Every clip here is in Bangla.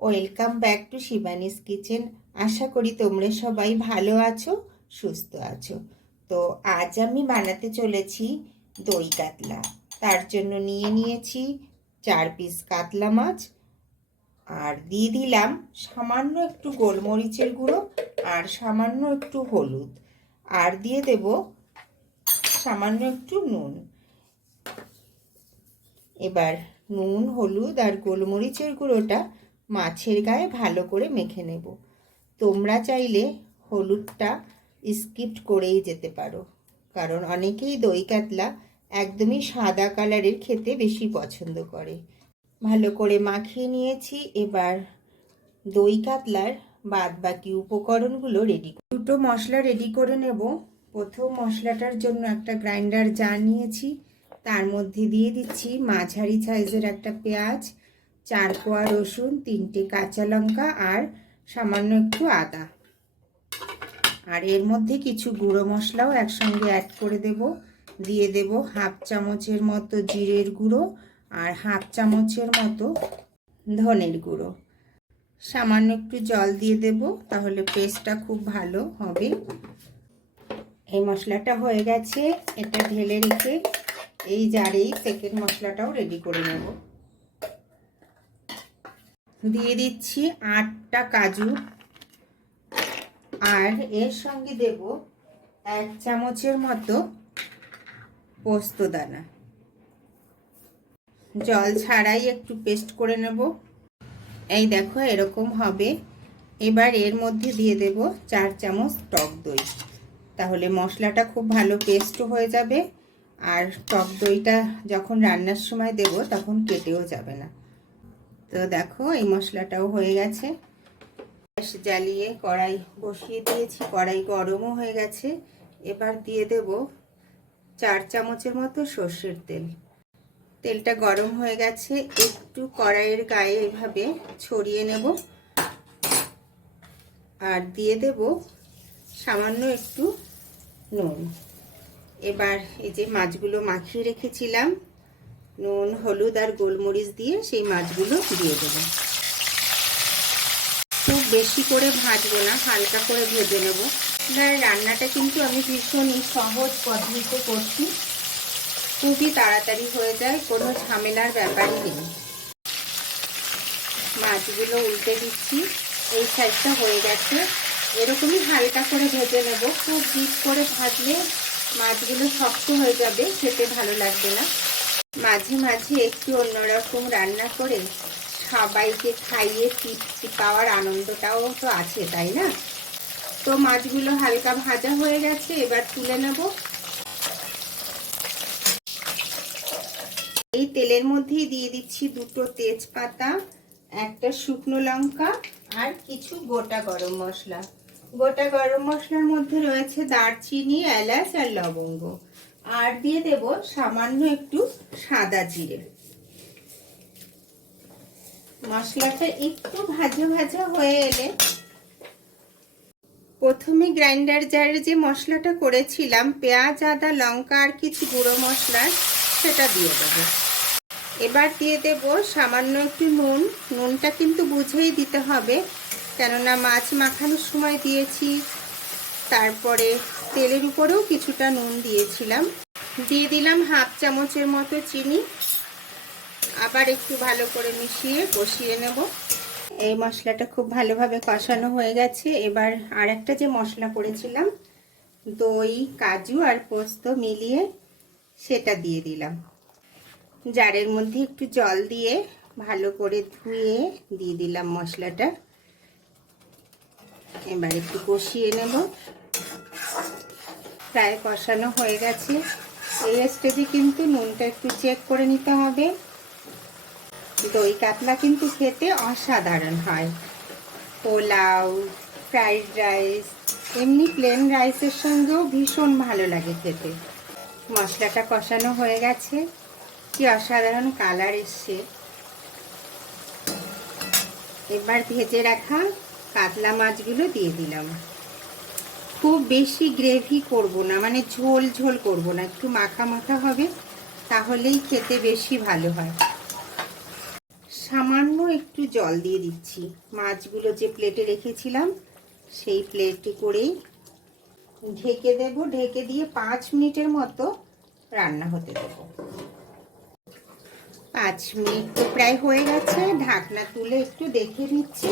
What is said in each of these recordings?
Welcome back to Shivani's kitchen. আশা করি তোমরা সবাই ভালো আছো, সুস্থ আছো। তো আজ আমি বানাতে চলেছি দই কাতলা। তার জন্য নিয়েছি 4 পিস কাতলা মাছ, আর দিয়ে দিলাম সামান্য একটু গোলমরিচের গুঁড়ো আর সামান্য একটু হলুদ, আর দিয়ে দেব সামান্য একটু নুন। এবার নুন, হলুদ আর গোলমরিচের গুঁড়োটা মাছের গায়ে ভালো করে মেখে নেব। তোমরা চাইলে হলুদটা স্কিপ করেই যেতে পারো, কারণ অনেকেই দই কাতলা একদমই সাদা কালারের খেতে বেশি পছন্দ করে। ভালো করে মাখিয়ে নিয়েছি। এবার দই কাতলার বাদ বাকি উপকরণগুলো রেডি করে দুটো মশলা রেডি করে নেব। প্রথম মশলাটার জন্য একটা গ্রাইন্ডার জার নিয়েছি, তার মধ্যে দিয়ে দিচ্ছি মাঝারি সাইজের একটা পেঁয়াজ, 4 কোয়া রসুন, 3টে কাঁচা লঙ্কা আর সামান্য একটু আদা। আর এর মধ্যে কিছু গুঁড়ো মশলাও একসঙ্গে অ্যাড করে দেব। দিয়ে দেব হাফ চামচের মতো জিরের গুঁড়ো আর হাফ চামচের মতো ধনের গুঁড়ো। সামান্য একটু জল দিয়ে দেব, তাহলে পেস্টটা খুব ভালো হবে। এই মশলাটা হয়ে গেছে, এটা ঢেলে রেখে এই জারেই সেকেন্ড মশলাটাও রেডি করে নেব। দিয়ে দিচ্ছি 8টা কাজু, আর এর সঙ্গে দেব 1 চামচের মতো পোস্ত দানা। জল ছাড়াই একটু পেস্ট করে নেব। এই দেখো এরকম হবে। এবার এর মধ্যে দিয়ে দেব 4 চামচ টক দই, তাহলে মশলাটা খুব ভালো পেস্ট হয়ে যাবে। আর টক দইটা যখন রান্নার সময় দেব তখন কেটেও যাবে না। তো দেখো এই মশলাটাও হয়ে গেছে। গ্যাস জ্বালিয়ে কড়াই বসিয়ে দিয়েছি, কড়াই গরমও হয়ে গেছে। এবার দিয়ে দেব 4 চামচের মতো সর্ষের তেল। তেলটা গরম হয়ে গেছে, একটু কড়াইয়ের গায়ে এভাবে ছড়িয়ে নেব, আর দিয়ে দেব সামান্য একটু নুন। এবার এই যে মাছগুলো মাখিয়ে রেখেছিলাম, নুন, হলুদ আর গোলমরিচ দিয়ে সেই মাছগুলো দিয়ে দেব। খুব বেশি করে ভাজবো না, হালকা করে ভেজে নেব। রান্নাটা কিন্তু আমি ভীষণই সহজ পদ্ধতিতে করছি, খুবই তাড়াতাড়ি হয়ে যায়, কোনো ঝামেলার ব্যাপারই নেই। মাছগুলো উল্টে দিচ্ছি, এই সাইডটা হয়ে গেছে। এরকমই হালকা করে ভেজে নেব, খুব ডিপ করে ভাজলে মাছগুলো শক্ত হয়ে যাবে, খেতে ভালো লাগবে না। মাঝে মাঝে একটু অন্যরকম রান্না করে সবাইকে খাইয়ে তৃপ্তি পাওয়ার আনন্দটাও তো আছে, তাই না? তো মাছগুলো হালকা ভাজা হয়ে গেছে, এবার তুলে নেব। এই তেলের মধ্যেই দিয়ে দিচ্ছি 2টো তেজপাতা, একটা শুকনো লঙ্কা আর কিছু গোটা গরম মশলা। গোটা গরম মশলার মধ্যে রয়েছে দারচিনি, এলাচ আর লবঙ্গ। আর দিয়ে দেব সামান্য একটু সাদা জিরে। মশলাটা একটু ভাজা ভাজা হয়ে এলে প্রথমে গ্রাইন্ডার জারে যে মশলাটা করেছিলাম, পেঁয়াজ, আদা, লঙ্কা আর কিছু গুঁড়ো মশলা, সেটা দিয়ে দেবো। এবার দিয়ে দেব সামান্য একটু নুন। নুনটা কিন্তু বুঝেই দিতে হবে, কেননা মাছ মাখানোর সময় দিয়েছি, তারপরে তেলের উপরেও কিছুটা নুন দিয়েছিলাম। দিয়ে দিলাম হাফ চামচের মতো চিনি। আবার একটু ভালো করে মিশিয়ে কষিয়ে নেব। এই মশলাটা খুব ভালোভাবে কষানো হয়ে গেছে। এবার আর একটা যে মশলা করেছিলাম, দই, কাজু আর পোস্ত মিলিয়ে, সেটা দিয়ে দিলাম। জারের মধ্যে একটু জল দিয়ে ভালো করে ধুয়ে দিয়ে দিলাম মশলাটা। এবার একটু কষিয়ে নেব। প্রায় কষানো হয়ে গেছে। এই স্টেজে কিন্তু নুনটা একটু চেক করে নিতে হবে। দই কাতলা কিন্তু খেতে অসাধারণ হয়। পোলাও, ফ্রাইড রাইস, এমনি প্লেন রাইসের সঙ্গেও ভীষণ ভালো লাগে খেতে। মশলাটা কষানো হয়ে গেছে, কি অসাধারণ কালার এসছে। এবার ভেজে রাখা কাতলা মাছগুলো দিয়ে দিলাম। খুব বেশি গ্রেভি করব না, মানে ঝোল ঝোল করব না, একটু মাখা মাখা হবে, তাহলেই খেতে বেশি ভালো হয়। সামান্য একটু জল দিয়ে দিচ্ছি। মাছগুলো যে প্লেটে রেখেছিলাম সেই প্লেটে করেই ঢেকে দেব। ঢেকে দিয়ে 5 মিনিটের মতো রান্না হতে দেব। 5 মিনিট তো প্রায় হয়ে গেছে। ঢাকনা তুলে একটু দেখে নিচ্ছি।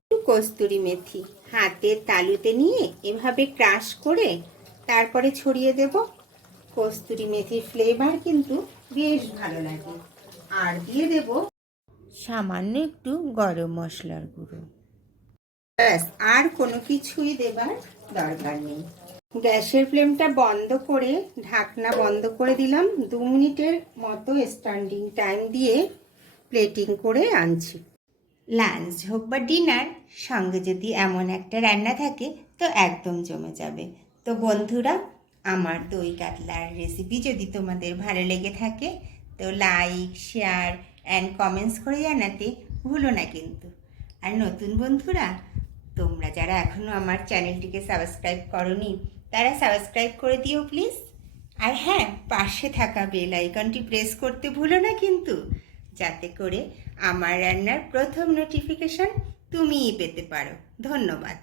একটু কস্তুরি মেথি হাতের তালুতে নিয়ে এভাবে ক্রাশ করে তারপরে ছড়িয়ে দেব। কস্তুরি মেথির ফ্লেভার কিন্তু বেশ ভালো লাগে। আর দিয়ে দেব সামান্য একটু গরম মশলার গুঁড়ো। ব্যাস, আর কোনো কিছুই দেবার দরকার নেই। গ্যাসের ফ্লেমটা বন্ধ করে ঢাকনা বন্ধ করে দিলাম। 2 মিনিটের মতো স্ট্যান্ডিং টাইম দিয়ে প্লেটিং করে আনছি। লাঞ্চ হোক বা ডিনার, সঙ্গে যদি এমন একটা রান্না থাকে তো একদম জমে যাবে। তো বন্ধুরা, আমার দই কাতলার রেসিপি যদি তোমাদের ভালো লেগে থাকে তো লাইক, শেয়ার অ্যান্ড কমেন্টস করে জানাতে ভুলো না কিন্তু। আর নতুন বন্ধুরা, তোমরা যারা এখনও আমার চ্যানেলটিকে সাবস্ক্রাইব করোনি তারা সাবস্ক্রাইব করে দিও প্লিজ। আর হ্যাঁ, পাশে থাকা বেল আইকনটি প্রেস করতে ভুলো না কিন্তু, যাতে করে আমার রান্নার প্রথম নোটিফিকেশন তুমিই পেতে পারো। ধন্যবাদ।